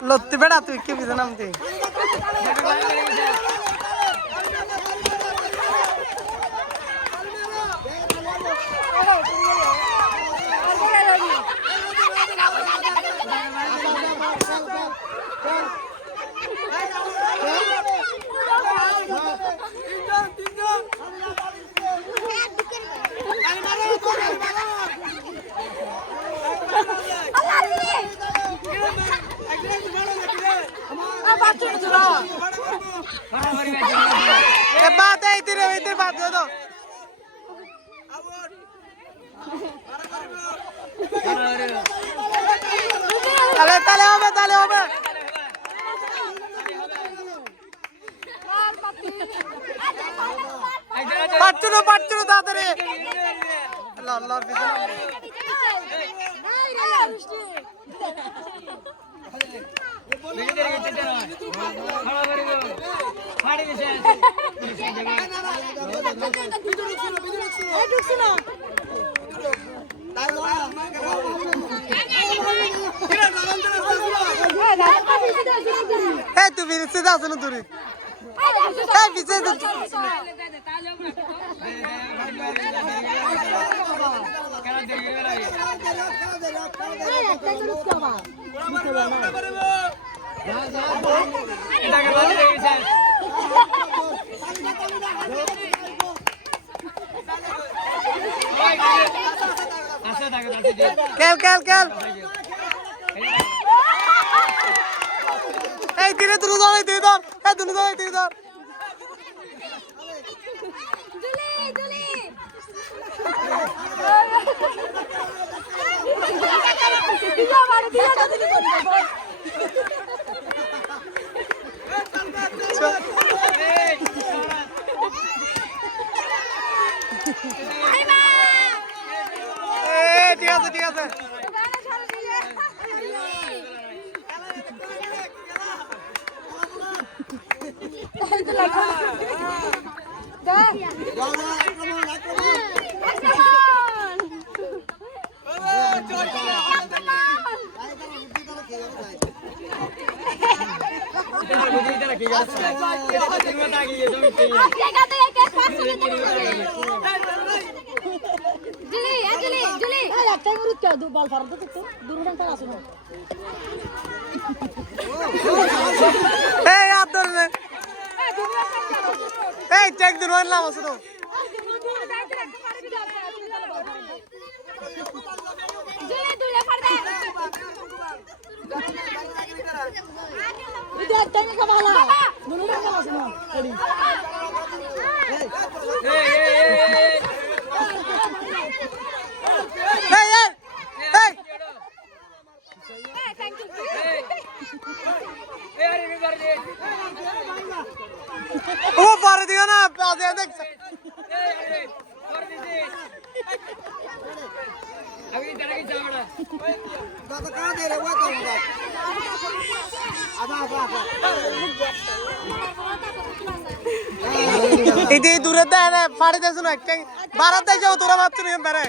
লত্তি বেড়া তুই কি বুঝে নামতে बात है इधर बात दे दो ताले हो पट्टू दादरे अल्लाह तू फिर से जा सुनो दूरी पीछे कैल এই তিনে দুনো ধরে দিয়ে দাও এই দুনো ধরে দিয়ে দাও দুলি দিলা মারে দিলা দিলি করে ঠিক আছে बॉल फार दूर चेक दिन ला सुनो वो पार दिया ना आधे देख अभी तरह की चावड़ा तो कहां दे रहे वो तो आधा इधर दूर है ना फाड़ी दे सुनो 12 जाओ तोरा बात सुनिए मेरे